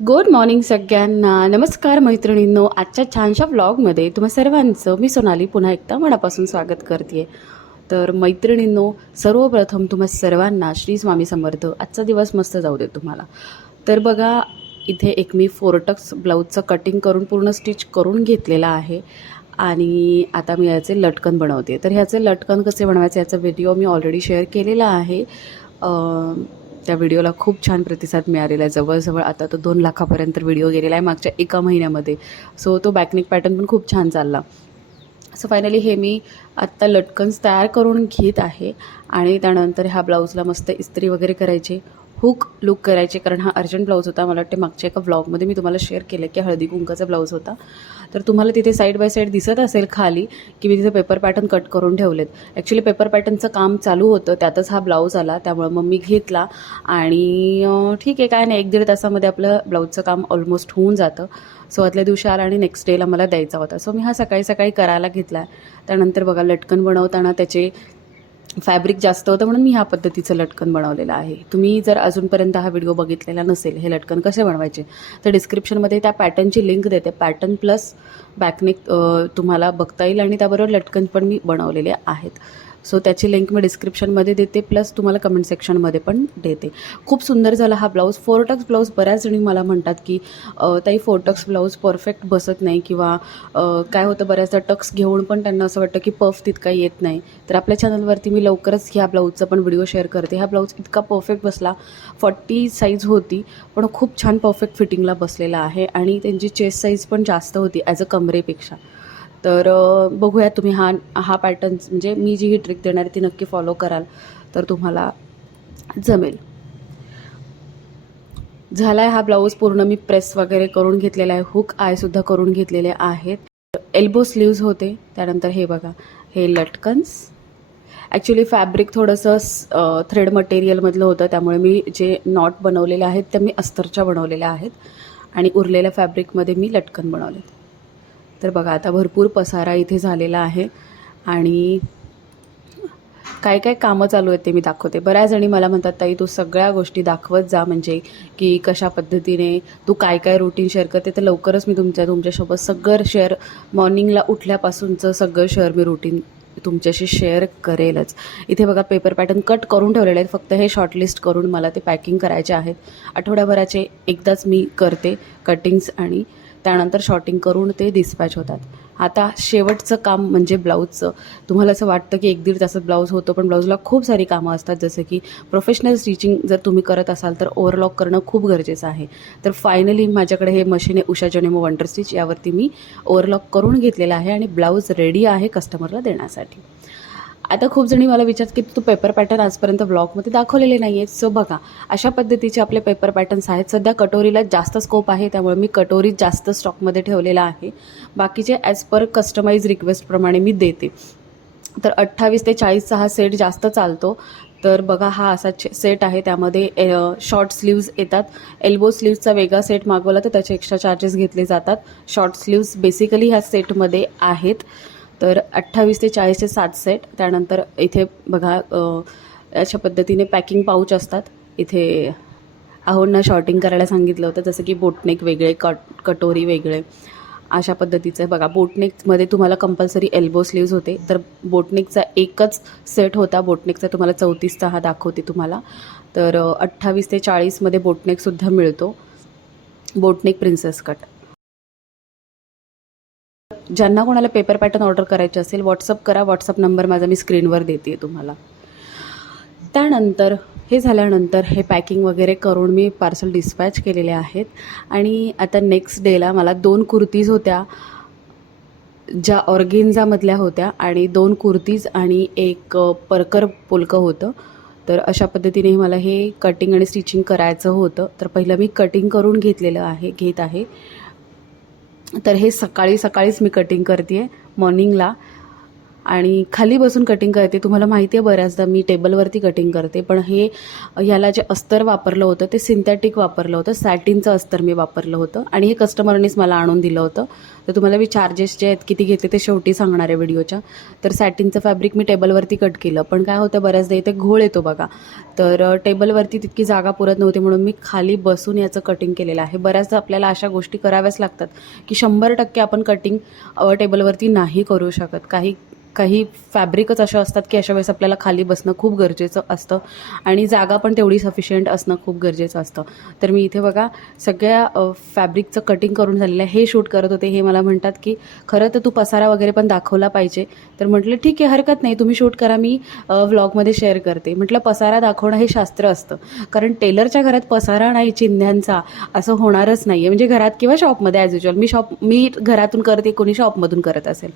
Good morning सगळ्यांना. नमस्कार मैत्रिणींनो. आजच्या छानशा व्लॉगमध्ये तुम्हा सर्वांचं मी सोनाली पुन्हा एकदा मनापासून स्वागत करते तर मैत्रिणींनो सर्वप्रथम तुम्हा सर्वांना श्री स्वामी समर्थ. आजचा दिवस मस्त जाऊ दे तुम्हाला. तर बघा इथे एक मी फोरटक्स ब्लाऊजचं कटिंग करून पूर्ण स्टिच करून घेतलेलं आहे. आणि आता मी याचे लटकन बनवते. तर ह्याचे लटकन कसे बनवायचे याचा व्हिडिओ मी ऑलरेडी शेअर केलेला आहे. त्या व्हिडिओला खूप छान प्रतिसाद मिळालेला आहे. जवळजवळ आता तो दोन लाखापर्यंत व्हिडिओ गेलेला आहे मागच्या एका महिन्यामध्ये. सो तो बॅकनिक पॅटर्न पण खूप छान चालला. सो फायनली हे मी आत्ता लटकन्स तयार करून घेत आहे. आणि त्यानंतर ह्या ब्लाऊजला मस्त इस्त्री वगैरे करायची. हुक लुक करायचे कारण हा अर्जंट ब्लाऊज होता. मला वाटते मागच्या एका ब्लॉगमध्ये मी तुम्हाला शेअर केलं की हळदी कुंकाचा ब्लाऊज होता. तर तुम्हाला तिथे साईड बाय साईड दिसत असेल खाली की मी तिथे पेपर पॅटर्न कट करून ठेवलेत. ॲक्च्युली पेपर पॅटर्नचं काम चालू होतं त्यातच हा ब्लाऊज आला. त्यामुळं मग मी घेतला आणि ठीक आहे काय नाही. एक दीड तासामध्ये आपलं ब्लाऊजचं काम ऑलमोस्ट होऊन जातं. सो आदल्या दिवशी आला आणि नेक्स्ट डेला मला द्यायचा होता. सो मी हा सकाळी सकाळी करायला घेतला त्यानंतर बघा लटकन बनवताना त्याचे फॅब्रिक जास्त होतं म्हणून मी ह्या पद्धतीचं लटकन बनवलेलं आहे. तुम्ही जर अजूनपर्यंत हा व्हिडिओ बघितलेला नसेल हे लटकन कसे बनवायचे? तर डिस्क्रिप्शनमध्ये त्या पॅटर्नची लिंक देते. पॅटर्न प्लस बॅकनेक तुम्हाला बघता येईल आणि त्याबरोबर लटकन पण मी बनवलेले आहेत. सो त्याची लिंक मी डिस्क्रिप्शनमध्ये देते प्लस तुम्हाला कमेंट सेक्शनमध्ये पण देते. खूप सुंदर झाला हा ब्लाऊज फोरटक्स ब्लाऊज बऱ्याच जणी मला म्हणतात की ताई फोरटक्स ब्लाऊज परफेक्ट बसत नाही किंवा काय होतं बऱ्याचदा टक्स घेऊन पण त्यांना असं वाटतं की पफ तितका येत नाही. तर आपल्या चॅनलवरती मी लवकरच ह्या ब्लाऊजचा पण व्हिडिओ शेअर करते. हा ब्लाऊज इतका परफेक्ट बसला. फॉर्टी साईज होती पण खूप छान परफेक्ट फिटिंगला बसलेला आहे. आणि त्यांची चेस्ट साईज पण जास्त होती ॲज अ कमरेपेक्षा. तर बघूया तुम्ही हा हा पॅटर्न म्हणजे मी जी ही ट्रिक देणार आहे ती नक्की फॉलो कराल तर तुम्हाला जमेल. झाला आहे हा ब्लाऊज पूर्ण मी प्रेस वगैरे करून घेतलेला आहे हुक आयसुद्धा करून घेतलेले आहेत. एल्बो स्लीव्ज होते त्यानंतर हे बघा हे लटकन्स. ॲक्च्युली फॅब्रिक थोडंसं थ्रेड मटेरियलमधलं होतं त्यामुळे मी जे नॉट बनवलेले आहेत त्या मी अस्तरच्या बनवलेल्या आहेत. आणि उरलेल्या फॅब्रिकमध्ये मी लटकन बनवले तर बघा आता भरपूर पसारा इथे झालेला आहे आणि काय काय कामं चालू आहेत ते मी दाखवते. बऱ्याच जणी मला म्हणतात ताई तू सगळ्या गोष्टी दाखवत जा म्हणजे की कशा पद्धतीने तू काय काय रुटीन शेअर करते. तर लवकरच मी तुमच्या तुमच्यासोबत सगळं शेअर मॉर्निंगला उठल्यापासूनचं सगळं शेअर मी रुटीन तुमच्याशी शेअर करेलच. इथे बघा पेपर पॅटर्न कट करून ठेवलेले आहेत. फक्त हे शॉर्टलिस्ट करून मला ते पॅकिंग करायचे आहेत. आठवड्याभराचे एकदाच मी करते कटिंग्स आणि त्यानंतर शॉर्टिंग करून ते डिस्पॅच होतात. आता शेवटचं काम म्हणजे ब्लाऊजचं तुम्हाला असं वाटतं की एक दीड तासात ब्लाऊज होतो पण ब्लाऊजला खूप सारी कामं असतात. जसं की प्रोफेशनल स्टिचिंग जर तुम्ही करत असाल तर ओव्हरलॉक करणं खूप गरजेचं आहे. तर फायनली माझ्याकडे हे मशीन आहे उषा जनेमो वंडर स्टिच यावरती मी ओव्हरलॉक करून घेतलेलं आहे आणि ब्लाऊज रेडी आहे कस्टमरला देण्यासाठी. आता खूप जणी मला विचारत की तू पेपर पॅटर्न आजपर्यंत ब्लॉगमध्ये दाखवलेले नाही आहेत सो बघा अशा पद्धतीचे आपले पेपर पॅटर्न्स आहेत. सध्या कटोरीला जास्त स्कोप आहे त्यामुळे मी कटोरी जास्त स्टॉकमध्ये ठेवलेला आहे. बाकीचे ॲज पर कस्टमाइज रिक्वेस्टप्रमाणे मी देते. तर अठ्ठावीस ते चाळीसचा हा सेट जास्त चालतो. तर बघा हा असा सेट आहे. त्यामध्ये शॉर्ट स्लीव्ज येतात. एल्बो स्लीव्जचा वेगळा सेट मागवला तर त्याचे एक्स्ट्रा चार्जेस घेतले जातात. शॉर्ट स्लीव्ज बेसिकली ह्या सेटमध्ये आहेत. तर अठ्ठावीस ते चाळीसचे सात सेट त्यानंतर इथे बघा अशा पद्धतीने पॅकिंग पाऊच असतात. इथे आहोंना शॉर्टिंग करायला सांगितलं होतं जसं की बोटनेक वेगळे कट कटोरी वेगळे. अशा पद्धतीचं आहे. बघा बोटनेकमध्ये तुम्हाला कंपल्सरी एल्बो स्लीव्ज होते. तर बोटनेकचा एकच सेट होता. बोटनेकचा तुम्हाला चौतीसचा हा दाखवते तुम्हाला. तर अठ्ठावीस ते चाळीसमध्ये बोटनेकसुद्धा मिळतो. बोटनेक प्रिन्सेस कट ज्यांना कोणाला पेपर पॅटर्न ऑर्डर करायचे असेल व्हॉट्सअप करा व्हॉट्सअप नंबर माझा मी स्क्रीनवर देते आहे तुम्हाला. त्यानंतर हे झाल्यानंतर हे पॅकिंग वगैरे करून मी पार्सल डिस्पॅच केलेले आहेत. आणि आता नेक्स्ट डेला मला दोन कुर्तीज होत्या ज्या ऑर्गेन्झामधल्या होत्या आणि दोन कुर्तीज आणि एक परकर पोलकं होतं. तर अशा पद्धतीने मला हे कटिंग आणि स्टिचिंग करायचं होतं. तर पहिलं मी कटिंग करून घेतलेलं आहे घेत आहे. तर हे सकाळी सकाळीच मी कटिंग करते आहे मॉर्निंगला आणि खाली बसून कटिंग करते. तुम्हाला माहिती आहे बऱ्याचदा मी टेबलवरती कटिंग करते पण हे ह्याला जे अस्तर वापरलं होतं ते सिंथॅटिक वापरलं होतं. सॅटिनचं अस्तर मी वापरलं होतं आणि हे कस्टमरनीच मला आणून दिलं होतं. तर तुम्हाला मी चार्जेस जे आहेत किती घेते ते शेवटी सांगणार आहे व्हिडिओच्या तर सॅटिनचं फॅब्रिक मी टेबलवरती कट केलं. पण काय होतं बऱ्याचदा इथे घोळ येतो बघा. तर टेबलवरती तितकी जागा पुरत नव्हती म्हणून मी खाली बसून याचं कटिंग केलेलं आहे. बऱ्याचदा आपल्याला अशा गोष्टी कराव्याच लागतात की शंभर टक्के आपण कटिंग टेबलवरती नाही करू शकत. काही काही फॅब्रिकच अशा असतात की अशा वेळेस आपल्याला खाली बसणं खूप गरजेचं असतं आणि जागा पण तेवढी सफिशियंट असणं खूप गरजेचं असतं. तर मी इथे बघा सगळ्या फॅब्रिकचं कटिंग करून झालेलं आहे. हे शूट करत होते. हे मला म्हणतात की खरं तर तू पसारा वगैरे पण दाखवला पाहिजे. तर म्हटलं ठीक आहे हरकत नाही. तुम्ही शूट करा. मी व्लॉगमध्ये शेअर करते. म्हटलं पसारा दाखवणं हे शास्त्र असतं. कारण टेलरच्या घरात पसारा नाही चिन्ह्यांचा. असं होणारच नाही आहे म्हणजे घरात किंवा शॉपमध्ये ॲज युजल मी शॉप मी घरातून करते कोणी शॉपमधून करत असेल.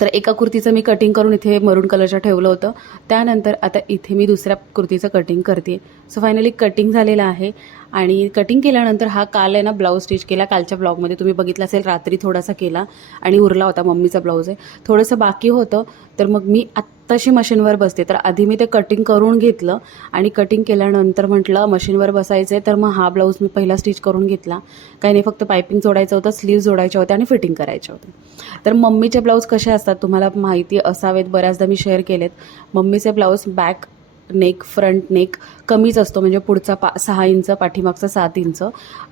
तर एका कुर्तीचं मी कटिंग करून इथे मरून कलरच्या ठेवलं होतं. त्यानंतर आता इथे मी दुसऱ्या कुर्तीचं कटिंग करते. सो फायनली कटिंग झालेलं आहे. आणि कटिंग केल्यानंतर हा काल आहे ना ब्लाऊज स्टिच केला. कालच्या ब्लॉगमध्ये तुम्ही बघितलं असेल रात्री थोडासा केला. आणि उरला होता मम्मीचा ब्लाऊज आहे थोडंसं बाकी होतं. तर मग मी तशी मशीनवर बसते. तर आधी मी ते कटिंग करून घेतलं आणि कटिंग केल्यानंतर म्हटलं मशीनवर बसायचं आहे तर मग हा ब्लाऊज मी पहिला स्टिच करून घेतला. काही नाही फक्त पायपिंग जोडायचं होतं स्लीव जोडायच्या होत्या आणि फिटिंग करायच्या होत्या. तर मम्मीचे ब्लाऊज कसे असतात तुम्हाला माहिती असावेत बऱ्याचदा मी शेअर केलेत. मम्मीचे blouse back neck front neck कमीच असतो म्हणजे पुढचा पा सहा इंच पाठीमागचा सात इंच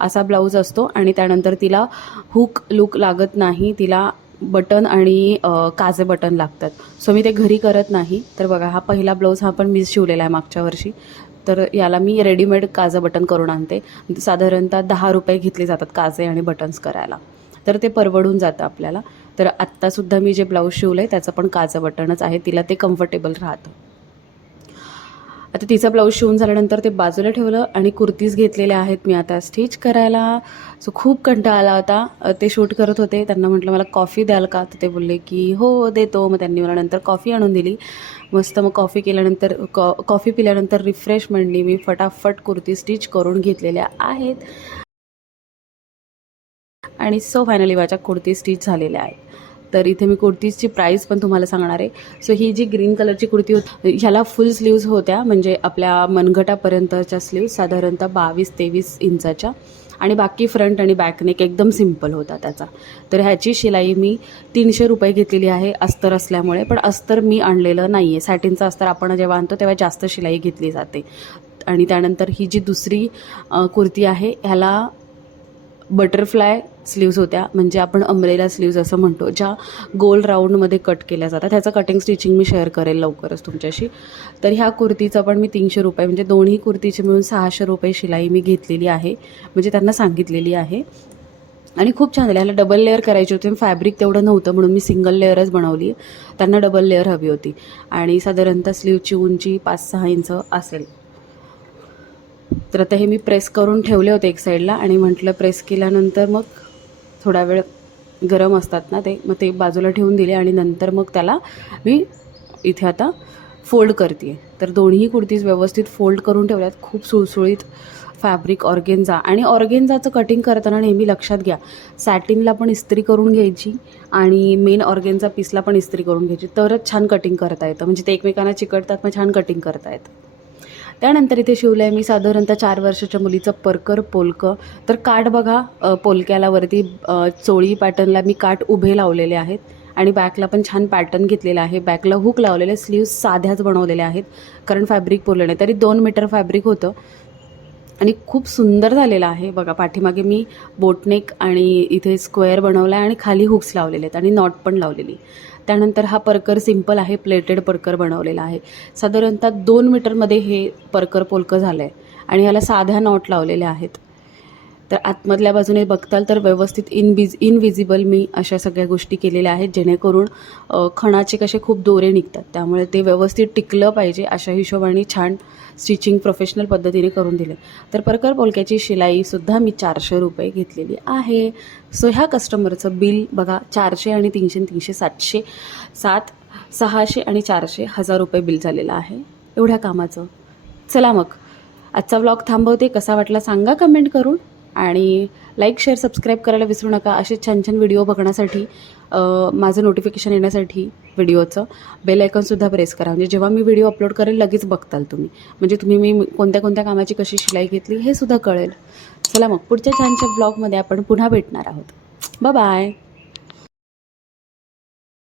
असा ब्लाऊज असतो. आणि त्यानंतर तिला हुक लुक लागत नाही तिला बटन आणि काजे बटन लागतात. सो मी ते घरी करत नाही. तर बघा हा पहिला ब्लाऊज हा पण मी शिवलेला आहे मागच्या वर्षी. तर याला मी रेडीमेड काजं बटन करून आणते. साधारणतः दहा रुपये घेतले जातात काजे आणि बटन्स करायला. तर ते परवडून जातं आपल्याला. तर आत्तासुद्धा मी जे ब्लाऊज शिवलं आहे त्याचं पण काजं बटनच आहे. तिला ते कम्फर्टेबल राहतं. आता तिचा ब्लाऊज शिवून झाल्यानंतर ते बाजूला ठेवलं आणि कुर्तीज घेतलेल्या आहेत मी आता स्टिच करायला. सो खूप कंटाळा आला होता. ते शूट करत होते. त्यांना म्हटलं मला कॉफी द्याल का? तर ते बोलले की हो देतो. मग त्यांनी मला नंतर कॉफी आणून दिली. मस्त मग कॉफी केल्यानंतर कॉ कॉफी पिल्यानंतर रिफ्रेश म्हणली मी फटाफट कुर्ती स्टिच करून घेतलेल्या आहेत. आणि सो फायनली माझ्या कुर्ती स्टिच झालेल्या आहेत. तर इथे मी कुर्तीजची प्राईस पण तुम्हाला सांगणार आहे. सो ही जी ग्रीन कलरची कुर्ती होती ह्याला फुल स्लीव्ज होत्या म्हणजे आपल्या मनगटापर्यंतच्या स्लीव्ज साधारणतः बावीस तेवीस इंचाच्या. आणि बाकी फ्रंट आणि बॅकनेक एकदम सिंपल होता त्याचा. तर ह्याची शिलाई मी तीनशे रुपये घेतलेली आहे अस्तर असल्यामुळे. पण अस्तर मी आणलेलं नाही आहे सॅटिनचं अस्तर आपण जेव्हा आणतो तेव्हा जास्त शिलाई घेतली जाते. आणि त्यानंतर ही जी दुसरी कुर्ती आहे ह्याला बटरफ्लाय स्लीव्ज होत्या. म्हणजे आपण अमरेला स्लीव्ज असं म्हणतो ज्या गोल राऊंडमध्ये कट केल्या जातात. त्याचं कटिंग स्टिचिंग मी शेअर करेल लवकरच तुमच्याशी. तर ह्या कुर्तीचं पण मी तीनशे रुपये म्हणजे दोन्ही कुर्तीचे मिळून सहाशे रुपये शिलाई मी घेतलेली आहे. म्हणजे त्यांना सांगितलेली आहे. आणि खूप छान झालं. ह्याला डबल लेअर करायची होती फॅब्रिक तेवढं नव्हतं म्हणून मी सिंगल लेअरच बनवली. त्यांना डबल लेअर हवी होती. आणि साधारणतः स्लीवची उंची पाच सहा इंच असेल. तर आता हे मी प्रेस करून ठेवले होते एक साईडला आणि म्हटलं प्रेस केल्यानंतर मग थोडा वेळ गरम असतात ना ते मग ते बाजूला ठेवून दिले आणि नंतर मग त्याला मी इथे आता फोल्ड करते तर दोन्ही कुर्तीज व्यवस्थित फोल्ड करून ठेवल्यात. खूप सुळसुळीत फॅब्रिक ऑर्गेन्झा आणि ऑर्गेन्झाचं कटिंग करताना नेहमी लक्षात घ्या सॅटिनला पण इस्त्री करून घ्यायची आणि मेन ऑर्गेन्झा पीसला पण इस्त्री करून घ्यायची. तरच छान कटिंग करता येतं. म्हणजे ते एकमेकांना चिकटतात मग छान कटिंग करता येतं. त्यानंतर इथे शिवलं आहे मी साधारणतः चार वर्षाच्या मुलीचं परकर पोलकं. तर काठ बघा पोलक्याला वरती चोळी पॅटर्नला मी काठ उभे लावलेले आहेत आणि बॅकला पण छान पॅटर्न घेतलेला आहे. बॅकला हुक लावलेले स्लीव्ज साध्याच बनवलेल्या आहेत. कारण फॅब्रिक पुरलं नाही तरी दोन मीटर फॅब्रिक होतं. आणि खूप सुंदर झालेलं आहे. बघा पाठीमागे मी बोटनेक आणि इथे स्क्वेअर बनवला आहे आणि खाली हुक्स लावलेले आहेत आणि नॉट पण लावलेली. त्यानंतर हा परकर सिंपल आहे प्लेटेड परकर बनवलेला आहे. साधारणतः दोन मीटरमध्ये हे परकर पोलकं झालं आहे आणि ह्याला साध्या नॉट लावलेल्या आहेत. तर आतमधल्या बाजूने बघताल तर व्यवस्थित इनविज इनविजिबल मी अशा सगळ्या गोष्टी केलेल्या आहेत जेणेकरून खणाचे कसे खूप दोरे निघतात. त्यामुळे ते व्यवस्थित टिकलं पाहिजे अशा हिशोबाने छान स्टिचिंग प्रोफेशनल पद्धतीने करून दिले. तर परकर पोलक्याची शिलाईसुद्धा मी चारशे रुपये घेतलेली आहे. सो ह्या कस्टमरचं बिल बघा चारशे आणि तीनशे तीनशे सातशे सात सहाशे आणि चारशे हजार रुपये बिल झालेलं आहे. एवढ्या कामाचं. चला मग आजचा व्लॉग थांबवते. कसा वाटला सांगा कमेंट करून. आणि लाईक शेअर सबस्क्राईब करायला विसरू नका. असे छान छान व्हिडिओ बघण्यासाठी माझं नोटिफिकेशन येण्यासाठी व्हिडिओचं बेल आयकॉनसुद्धा प्रेस करा. म्हणजे जेव्हा मी व्हिडिओ अपलोड करेल लगेच बघताल तुम्ही. म्हणजे तुम्ही मी कोणत्या कोणत्या कामाची कशी शिलाई घेतली हे सुद्धा कळेल. चला मग पुढच्या छानशा ब्लॉगमध्ये आपण पुन्हा भेटणार आहोत. बाय